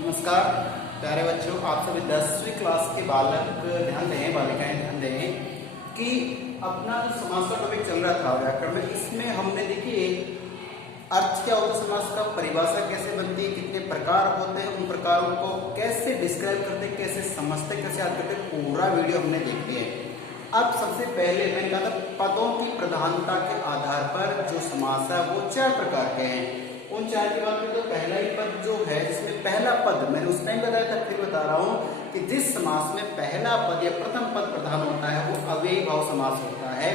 नमस्कार प्यारे बच्चों, आप सभी 10वीं क्लास के बालक ध्यान दें, बालिकाएं ध्यान दें कि अपना जो समास का टॉपिक चल रहा था व्याकरण में, इसमें हमने देखिए अर्थ क्या होता है, समास का परिभाषा कैसे बनती है, कितने प्रकार होते हैं, उन प्रकारों को कैसे डिस्क्राइब करते, कैसे समझते, कैसे याद करते, पूरा वीडियो हमने देख लिया है। अब सबसे पहले मैंने कहा था पदों की प्रधानता के आधार पर जो समास है वो 4 प्रकार के हैं। उन 4 की बात करें तो पहला ही पद जो है, जिसमें पहला पद मैंने उस टाइम बताया था, फिर बता रहा हूं कि जिस समास में पहला पद या प्रथम पद प्रधान होता है वो अव्ययी भाव समास होता है।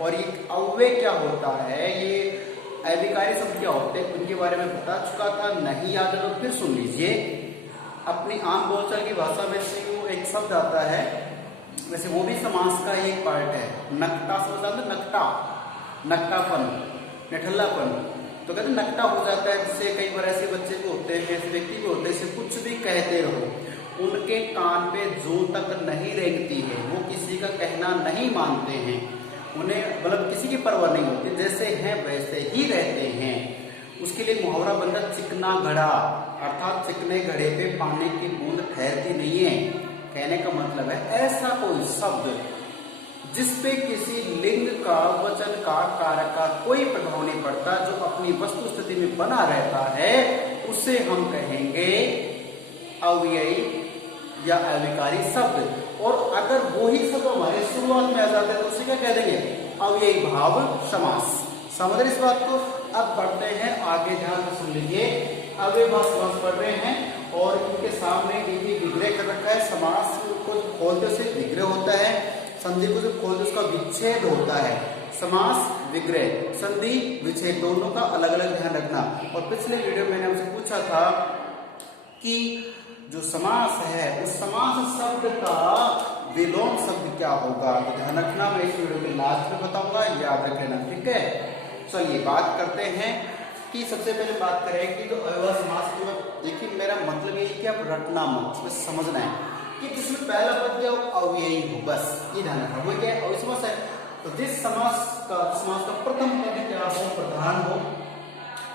और ये अव्यय क्या होता है, ये अविकारी शब्द क्या होते हैं, उनके बारे में बता चुका था। नहीं याद है तो फिर सुन लीजिए। अपनी आम बोलचाल की भाषा में से वो एक शब्द आता है, वैसे वो भी समास का एक पार्ट है। नकटा समझ आता है, नकटा, नकटापन, निठल्लापन, तो कहते नकटा हो जाता है, जिससे कई बार ऐसे बच्चे भी होते हैं, ऐसे व्यक्ति भी होते हैं, कुछ भी कहते रहो उनके कान पे जू तक नहीं रेंगती है, वो किसी का कहना नहीं मानते हैं, उन्हें मतलब किसी की परवाह नहीं होती, जैसे हैं वैसे ही रहते हैं। उसके लिए मुहावरा बनता चिकना घड़ा, अर्थात चिकने घड़े पे पानी की बूंद ठहरती नहीं है। कहने का मतलब है ऐसा कोई शब्द जिसपे किसी लिंग का, वचन का, कारक का कोई प्रभाव नहीं पड़ता, जो अपनी वस्तु स्थिति में बना रहता है, उसे हम कहेंगे अव्ययी या अविकारी शब्द। और अगर वो ही शब्द हमारे शुरुआत में आ जाते हैं तो उसे क्या कह देंगे, अव्ययी भाव समास। समझ रहे इस बात को। अब बढ़ते हैं आगे, ध्यान से सुन लीजिए। अव्ययी भाव समास पढ़ रहे हैं और इनके सामने देखिए विग्रह कर रखा है। समास को खोलते से विग्रह होता है, संधि को जो खोलते उसका विच्छेद होता है। समास, विग्रह, संधि, विच्छेद दोनों का अलग अलग ध्यान रखना। और पिछले वीडियो में मैंने आपसे पूछा था कि जो समास है उस समास शब्द का विलोम शब्द क्या होगा, तो ध्यान रखना, मैं इस वीडियो के लास्ट में बताऊंगा, याद रख लेना, ठीक है। चलिए बात करते हैं कि सबसे पहले बात करें कि जो अव्ययी समास की, देखिए मेरा मतलब ये कि आप रटना मत, बस समझना है कि जिसमें पहला पद क्या हो, अव्ययी हो, बस ये ध्यान रखना। वो क्या है, अव्ययी समास है। तो जिस समास का प्रथम पद क्या हो, प्रधान हो,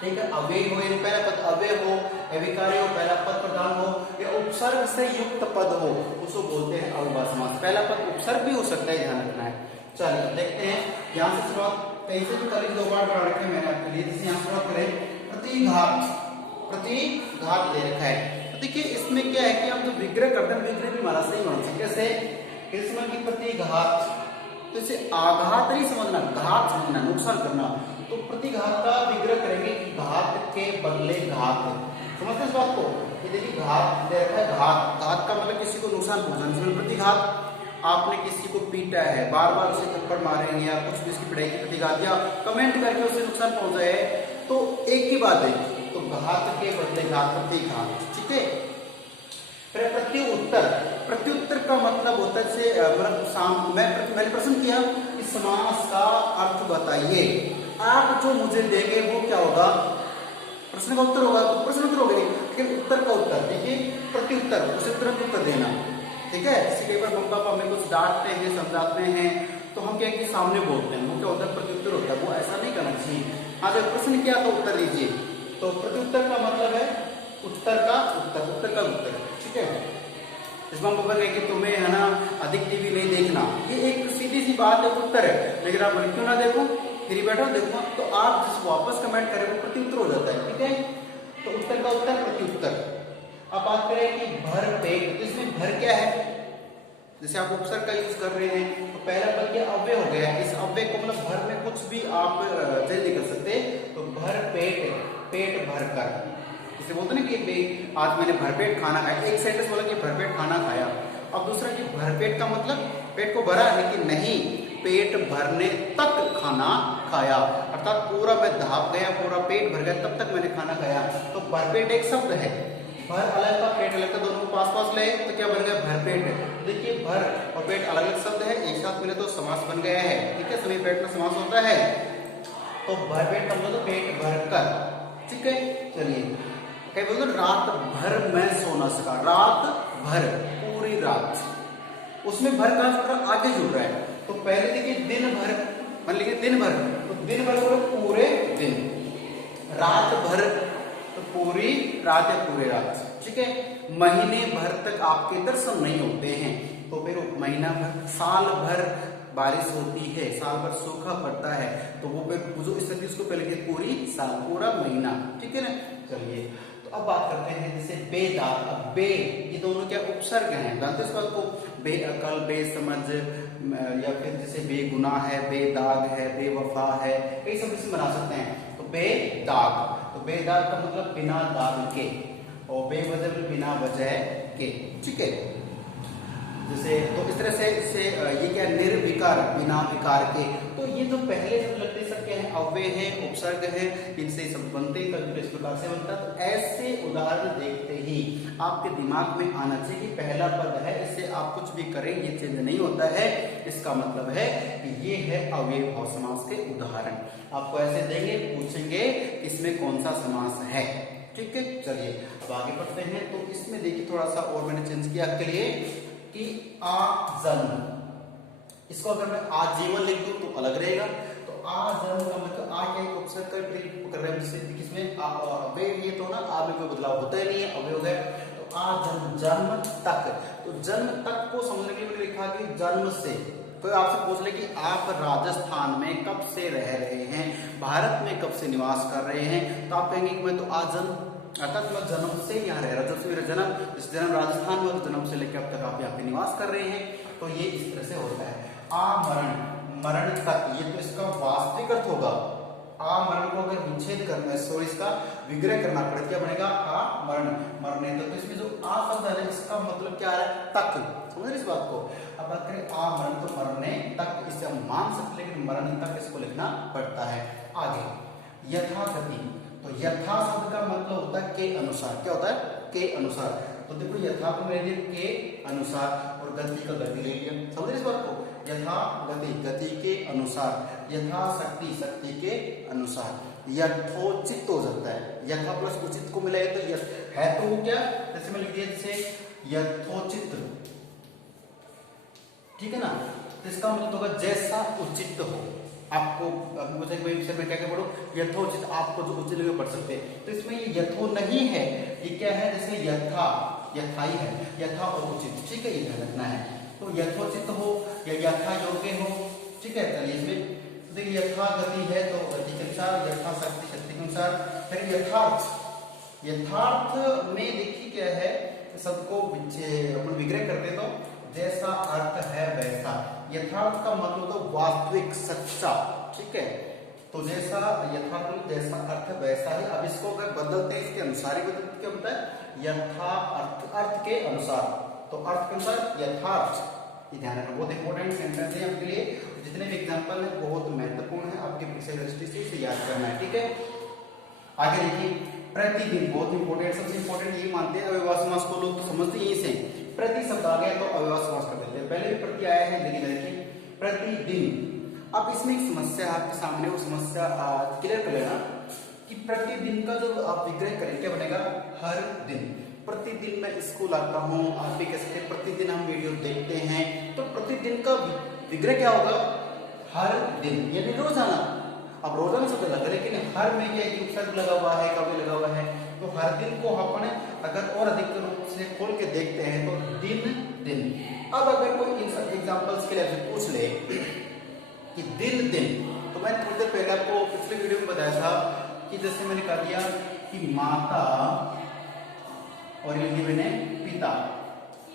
ठीक है, अव्ययी हो, यानी पहला पद अव्यय हो, अविकारी हो, पहला पद प्रधान हो, या उपसर्ग से युक्त पद हो, उसको बोलते हैं अव्ययी समास। पहला पद उपसर्ग भी हो सकता है, ध्यान रखना है। चलिए देखते हैं, यहाँ से शुरुआत कहीं से भी करीब 2 बार बना रखे मैंने आपके लिए। जैसे यहाँ शुरुआत करें, प्रतिघात, प्रतिघात दे रखा है। देखिए इसमें क्या है कि हम जो विग्रह करते हैं, विग्रह भी हमारा सही मान सकते, कैसे इसमें की प्रतिघात, तो इसे आघात नहीं समझना, घात समझना, नुकसान करना। तो प्रतिघात का विग्रह करेंगे कि घात के बदले घात। समझते इस बात को। ये देखिए घात दे रखा है, घात, घात का मतलब किसी को नुकसान पहुंचाना। प्रतिघात, आपने किसी को पीटा है, बार बार उसे थप्पड़ मारेंगे या कुछ भी इसकी पिटाई की प्रतिघात, या कमेंट करके उसे नुकसान पहुंचाए, तो एक ही बात है, तो घात के बदले घात, प्रतिघात, ठीक है। फिर प्रत्युत्तर, प्रत्युत्तर का मतलब होता है मतलब मैंने प्रश्न किया कि समास का अर्थ बताइए, आप जो मुझे देंगे वो क्या होगा, प्रश्न का उत्तर होगा, तो प्रश्न उत्तर होगा, लेकिन उत्तर का उत्तर देखिए प्रत्युत्तर, उसे तुरंत उत्तर देना, ठीक है। इसी कई बार मम्मी पापा हमें कुछ डांटते हैं, समझाते हैं, तो हम क्या है कि सामने बोलते हैं, वो क्या होता है, प्रत्युत्तर होता है, वो ऐसा नहीं करना चाहिए। हाँ, जब प्रश्न किया तो उत्तर दीजिए। तो प्रत्युत्तर का मतलब है उत्तर का उत्तर, उत्तर का उत्तर, ठीक है। इसमें हम बोलेंगे कि तुम्हें है ना अधिक टीवी नहीं देखना, ये एक सीधी सी बात है, उत्तर है। लेकिन आप बोले क्यों ना देखो, फ्री बैठो देखो, तो आप जिस वापस कमेंट करें वो प्रत्युत्तर हो जाता है, ठीक है। तो उत्तर का उत्तर, प्रत्युत्तर। अब बात करें कि भर पेट, तो इसमें भर क्या है, जैसे आप उपसर्ग का यूज कर रहे हैं, तो पहला पद क्या अव्यय हो गया। इस अव्यय को मतलब भर में कुछ भी आप चेंज नहीं कर सकते, तो भर पेट, पेट भर कर, जैसे बोलते ना कि आज मैंने भरपेट खाना खाया, एक सेंटेंस बोला कि भरपेट खाना खाया। अब दूसरा कि भरपेट का मतलब पेट को भरा है कि नहीं, पेट भरने तक खाना खाया, अर्थात पूरा मैं धाप गया, पूरा पेट भर गया, तब तक मैंने खाना खाया। तो भरपेट एक शब्द है, भर अलग का, पेट अलग का, दोनों को पास पास ले तो क्या बन गया, भरपेट है। देखिए भर और पेट अलग अलग शब्द है, एक साथ मिले तो समास बन गया है, ठीक है, सभी पेट में समास होता है। तो भरपेट का मतलब पेट भर कर, ठीक है। चलिए क्या बोलते, रात भर मैं सो न सका, रात भर, पूरी रात, उसमें भर का थोड़ा आगे जुड़ रहा है। तो पहले देखिए दिन भर, मान लीजिए दिन भर, तो दिन भर पूरे दिन, रात भर तो पूरी रात या पूरे रात, ठीक है। महीने भर तक आपके दर्शन नहीं होते हैं, तो फिर महीना भर, साल भर बारिश होती है, साल भर सूखा पड़ता है, तो वो जो स्थिति उसको पहले के पूरी साल, पूरा महीना, ठीक है ना। चलिए तो अब बात करते हैं जैसे बेदाग। अब बे, ये दोनों क्या उपसर्ग हैं, जानते हैं इस बात को, बेअकल, बेसमझ, या फिर जैसे बेगुनाह है, बेदाग है, बेवफा है, कई शब्द से बना सकते हैं। तो बेदाग, तो बेदाग का मतलब बिना दाग के, और बेवजह बिना वजह के, ठीक है। जैसे तो इस तरह से ये क्या, निर्विकार, बिना विकार के। तो ये जो पहले सब लगते सब क्या है, अव्यय है, उपसर्ग है, इनसे सब बनते हैं, इस प्रकार से बनता है। तो ऐसे उदाहरण देखते ही आपके दिमाग में आना चाहिए कि पहला पद है, इससे आप कुछ भी करें ये चेंज नहीं होता है, इसका मतलब है कि ये है अव्ययभाव समास के उदाहरण। आपको ऐसे देंगे, पूछेंगे इसमें कौन सा समास है, ठीक है। चलिए अब आगे बढ़ते हैं। तो इसमें देखिए थोड़ा सा और मैंने चेंज किया आपके लिए कि आजन्म, इसको अगर मैं आजीवन लिख दूं तो अलग रहेगा। तो आजन्म का मतलब आ क्या है, उपसर्ग कर रहे हैं, जिससे किसमें अव्यय, ये तो ना आ में कोई बदलाव होता ही नहीं है, अव्यय हो गया। तो आजन्म, जन्म तक। तो जन्म तक को समझने के लिए मैंने लिखा कि जन्म से। तो आपसे पूछ ले कि आप राजस्थान में कब से रह रहे हैं, भारत में कब से निवास कर रहे हैं, तो आप कहेंगे कि मैं तो आजन्म, अर्थात मैं जन्म से यहाँ रह रहा हूँ, जब से मेरा जन्म, जिस जन्म राजस्थान में, तो जन्म से लेकर अब तक आप यहाँ पे निवास कर रहे हैं। तो ये इस तरह से होता है। आमरण, मरण तक, ये तो इसका वास्तविक अर्थ होगा। आमरण को अगर विच्छेद करना है, सॉरी इसका विग्रह करना पड़े, क्या बनेगा, आमरण, मरने तक। तो इसमें जो आ शब्द है इसका मतलब क्या है, तक, समझ इस बात को। अब बात करें आमरण, तो मरने तक, इसे हम मान सकते, लेकिन मरण तक इसको लिखना पड़ता है। आगे यथागति, तो यथा शब्द का मतलब होता है के अनुसार, क्या होता है, के अनुसार। तो देखो यथा को ले लिया के अनुसार, और गति का गति ले लिया, समझ इस बात को। यथा गति, गति के अनुसार, यथा शक्ति, शक्ति के अनुसार, यथोचित हो जाता है, यथा प्लस उचित को मिलाए तो है, तो क्या, जैसे मैं लिख दिया जैसे यथोचित, ठीक है ना। तो इसका मतलब होगा जैसा उचित हो। आपको विषय में क्या क्या पढ़ो, यथोचित, आपको जो उचित लगे पढ़ सकते हैं। तो इसमें ये यथो नहीं है, ये क्या है, जैसे यथा, यथाई है, यथा और उचित, ठीक है, ये ध्यान रखना है। तो यथोचित हो या यथा योग्य हो, ठीक है। चलिए इसमें देखिए यथा गति है तो गति के अनुसार, यथा शक्ति, शक्ति के अनुसार। फिर यथार्थ, यथार्थ में देखिए क्या है, सबको अपन विग्रह करते तो जैसा अर्थ है वैसा। यथार्थ का मतलब तो वास्तविक, सच्चा, ठीक है। तो जैसा यथार्थ, जैसा अर्थ वैसा ही। अब इसको अगर बदलते हैं, इसके अनुसार ही बदलते, क्या होता है, यथा अर्थ, अर्थ के अनुसार। तो अर्थ के अनुसार यथार्थ, ये ध्यान रखना, बहुत इंपॉर्टेंट सेंटेंस है आपके लिए। जितने भी एग्जाम्पल है बहुत महत्वपूर्ण है, आपके पीछे दृष्टि से इसे याद करना है, ठीक है। आगे देखिए प्रतिदिन, बहुत इंपॉर्टेंट, सबसे इंपॉर्टेंट ये मानते हैं अव्ययभाव समास को लोग तो समझते ही से, प्रति शब्द आ गया तो अव्ययभाव समास कर देते हैं। पहले भी प्रति आया है, लेकिन देखिए प्रतिदिन। अब इसमें एक समस्या आपके सामने, वो समस्या क्लियर कर लेना कि प्रतिदिन का जो आप विग्रह करें क्या बनेगा, हर दिन। प्रतिदिन मैं स्कूल आता हूँ, आप भी कह सकते हैं प्रतिदिन हम वीडियो देखते हैं, तो प्रतिदिन का विग्रह क्या होगा, हर दिन, यानी रोजाना। अब रोजाना शब्द लगा, लेकिन हर में क्या है, उपसर्ग लगा हुआ है, कभी लगा हुआ है। तो हर दिन को अपन अगर और अधिक रूप से खोल के देखते हैं तो दिन, दिन। अब अगर कोई एग्जांपल्स के लिए पूछ ले कि दिन, दिन, तो मैंने थोड़ी देर पहले आपको पिछले वीडियो में बताया था कि जैसे मैंने कह दिया कि माता, और ये मैंने पिता,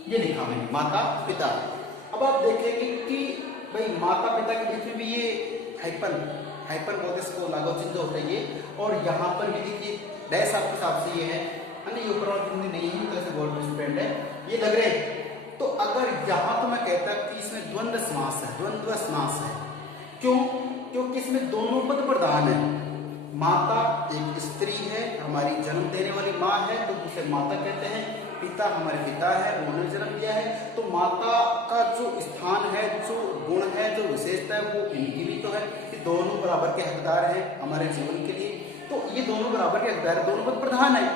ये लिखा मैंने, माता पिता। अब आप देखेंगे कि भाई माता पिता के बीच में भी ये हाइपर बोलते इसको लागू चिन्ह होता है ये, और यहाँ पर भी देखिए डैश आपके हिसाब से ये है ना, ये ऊपर वाली बिंदी नहीं है, तो ऐसे बोर्ड में स्टूडेंट है, ये लग रहे हैं। तो अगर यहाँ तो मैं कहता कि इसमें द्वंद्व समास है, द्वंद्व समास है। क्यों? क्योंकि इसमें दोनों पद प्रधान है। माता एक स्त्री है, हमारी जन्म देने वाली माँ है, तो उसे माता कहते हैं। पिता हमारे पिता है, उन्होंने जन्म दिया है। तो माता का जो स्थान है, जो गुण है, जो विशेषता है, वो इनकी भी तो है कि दोनों बराबर के हकदार हैं हमारे जीवन के लिए। तो ये दोनों बराबर के हकदार है, दोनों पद प्रधान है।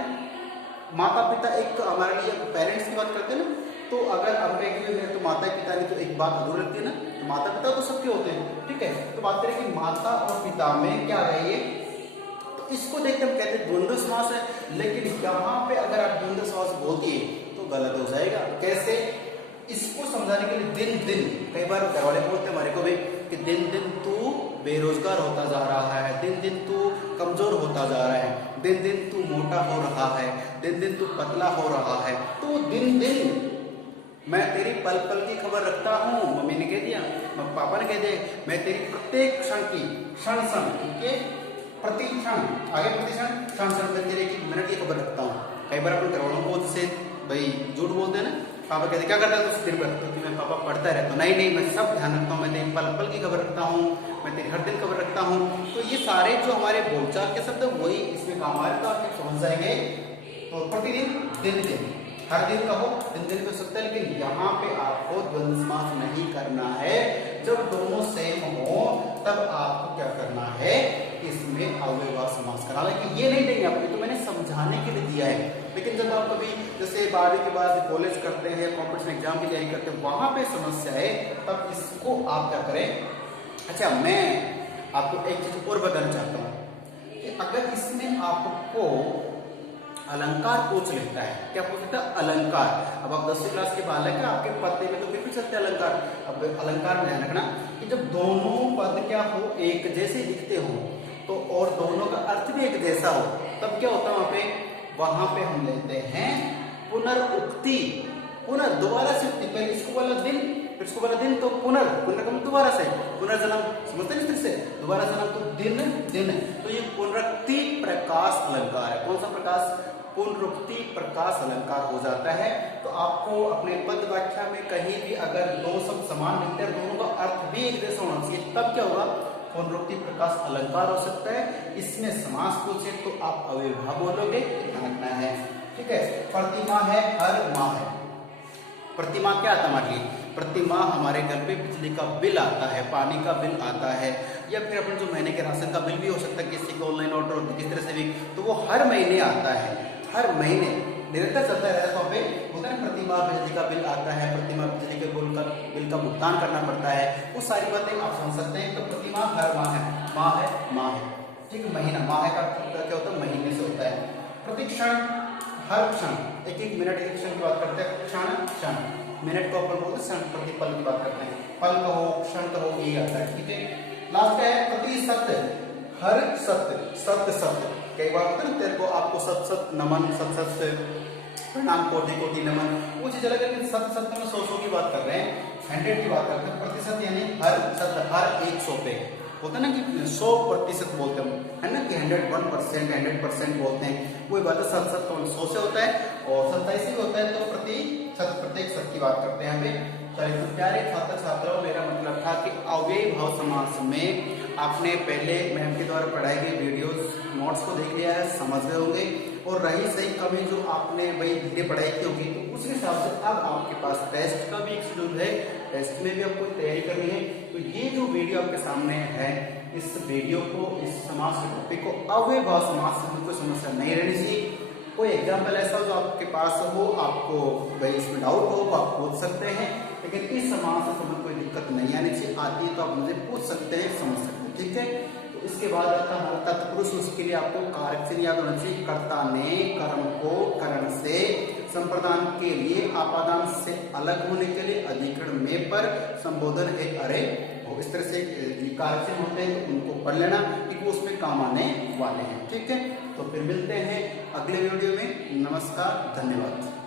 माता पिता एक हमारे लिए पेरेंट्स की बात करते हैं ना, तो अगर अब मेरे तो माता पिता ने तो एक बात अधूरी लगती है ना, तो माता पिता तो सबके होते हैं, ठीक है। तो बात करें कि माता और पिता में क्या है ये, तो इसको देखते हम कहते हैं द्वंद्व समास है। लेकिन यहाँ पे अगर आप द्वंद्व समास बोलती है गलत हो जाएगा। कैसे, इसको समझाने के लिए दिन दिन, कई बार घर वाले बोलते हैं हमारे को भी कि दिन दिन तू बेरोजगार होता जा रहा है, दिन दिन तू कमजोर होता जा रहा है, दिन दिन तू मोटा हो रहा है, दिन दिन तू पतला हो रहा है। तो दिन दिन मैं तेरी पल पल की खबर रखता हूँ, मम्मी ने कह दिया, पापा ने कह दिया, मैं तेरी प्रत्येक क्षण की, क्षण क्षण के प्रति क्षण, आगे प्रति क्षण, क्षण क्षण में तेरे एक मिनट की खबर रखता हूँ। कई बार अपन घर वालों को जैसे भाई झूठ बोलते हैं ना, पापा कहते क्या करता है तो दिन भर, क्योंकि मैं पापा पढ़ता रहता हूँ, नहीं मैं सब ध्यान रखता हूँ, मैं तेरी पल पल की खबर रखता हूँ, मैं तेरी हर दिन खबर रखता हूँ। तो ये सारे जो हमारे बोलचाल के शब्द वही इसमें काम आ रहे, तो आप समझ जाएंगे। तो प्रतिदिन, दिन दिन, हर दिन कहो, दिन दिन हो सकता है, लेकिन यहाँ पे आपको द्वंद्व समास नहीं करना है। जब दोनों सेम हो तब आपको क्या करना है, इसमें अव्ययभाव समास करना है। कि ये नहीं देंगे आपको, तो मैंने समझाने के लिए दिया है। लेकिन जब आप कभी जैसे 12वीं के बाद कॉलेज करते हैं, कॉम्पिटिशन एग्जाम की तैयारी करते हैं, वहां पे समस्या है, तब इसको आप क्या करें। अच्छा, मैं आपको एक चीज और बताना चाहता हूँ कि अगर इसमें आपको अलंकार पूछ लेता है, क्या पूछ लेता है, अलंकार। अब आप 10वीं क्लास के बालक है, आपके पते में तो फिर भी चलते हैं अलंकार। अब अलंकार में ध्यान रखना कि जब दोनों पद क्या हो, एक जैसे दिखते हो, तो और दोनों का अर्थ भी एक जैसा हो, तब क्या होता है वहां पे हम लेते हैं पुनरुक्ति, पुनर् दोबारा से उक्ति। पहले इसको बोला दिन, फिर इसको बोला दिन, तो पुनर् दोबारा से, पुनर्जन्म, समझते हैं इस तरह से, दोबारा जन्म, तो दिन दिन। तो ये पुनरुक्ति प्रकाश अलंकार है। कौन सा प्रकाश, पुनरुक्ति प्रकाश अलंकार हो जाता है। तो आपको अपने पद व्याख्या में कहीं भी अगर दो शब्द समान मिलते हैं, दोनों का अर्थ भी एक जैसा होना चाहिए, तब क्या होगा, पुनरुक्ति प्रकाश अलंकार हो सकता है। इसमें समास पूछे तो आप अव्ययभाव बोलोगे, ध्यान रखना है, ठीक है। प्रतिमा है, हर माह है। प्रतिमा क्या आता हमारे लिए, प्रतिमा हमारे घर पे बिजली का बिल आता है, पानी का बिल आता है, या फिर अपन जो महीने के राशन का बिल भी हो सकता है, किसी को ऑनलाइन ऑर्डर हो किस तरह से भी, तो वो हर महीने आता है, हर महीने निरंतर चलता रहता है। बोलते हैं प्रतिमा बिजली का बिल आता है, प्रतिमा बिजली के बिल का भुगतान करना पड़ता है, वो सारी बातें आप समझ सकते हैं। तो प्रतिमा हर माह है, माह है, ठीक है। महीना, माह का क्या होता है, महीने से होता है। प्रतिक्षण, हर क्षण, एक एक मिनट, एक क्षण की बात करते हैं, क्षण क्षण, मिनट को अपन बोलते हैं क्षण, प्रति पल की बात करते हैं, पल कहो, क्षण कहो, ये आता है, ठीक है। लास्ट है प्रतिशत, हर सत्य, सत्य सत्य। कई बार होता है ना, तेरे को आपको सत सत नमन, सत सत प्रणाम, कोटि कोटि नमन, वो चीज अलग है, लेकिन सत सत्य में 100 की बात कर रहे हैं, 100 की बात करते हैं। प्रतिशत यानी हर सत्य, हर 100 पे होता है ना कि 100% बोलते हैं, है ना कि 101%, 100% बोलते हैं, वही बात है। सत सत्य 100 से होता है और 27 भी होता है, तो प्रत्येक सत्य की बात करते हैं यहाँ पे। चलिए, तो प्यारे छात्र छात्राओं, मेरा मतलब था कि अव्ययभाव समास में आपने पहले मैम के द्वारा पढ़ाई गई वीडियोस, नोट्स को देख लिया है, समझ गए होंगे, और रही सही कमी जो आपने वही धीरे पढ़ाई की होगी, तो उस हिसाब से अब आपके पास टेस्ट का भी एक शेड्यूल है, टेस्ट में भी आपको तैयारी करनी है। तो ये जो वीडियो आपके सामने है, इस वीडियो को, इस समास के टॉपिक को, अव्ययभाव समास से कोई समस्या नहीं रहनी चाहिए। कोई एग्जाम्पल ऐसा जो आपके पास हो, आपको भाई इसमें डाउट हो, तो आप पूछ सकते हैं, लेकिन इस समास से समझ कोई दिक्कत नहीं आनी चाहिए। आती है तो आप मुझे पूछ सकते हैं, समझ सकते हैं, ठीक है। तो इसके बाद आता हमारा तत्पुरुष, उसके लिए आपको कारक चिन्ह याद होना चाहिए। कर्ता ने कर्म को करण से, संप्रदान के लिए, आपादान से अलग होने के लिए, अधिकरण में पर, संबोधन है अरे, इस तरह से कारक चिन्ह होते हैं, तो उनको पढ़ लेना क्योंकि वो उसमें काम आने वाले हैं, ठीक है। तो फिर मिलते हैं अगले वीडियो में। नमस्कार, धन्यवाद।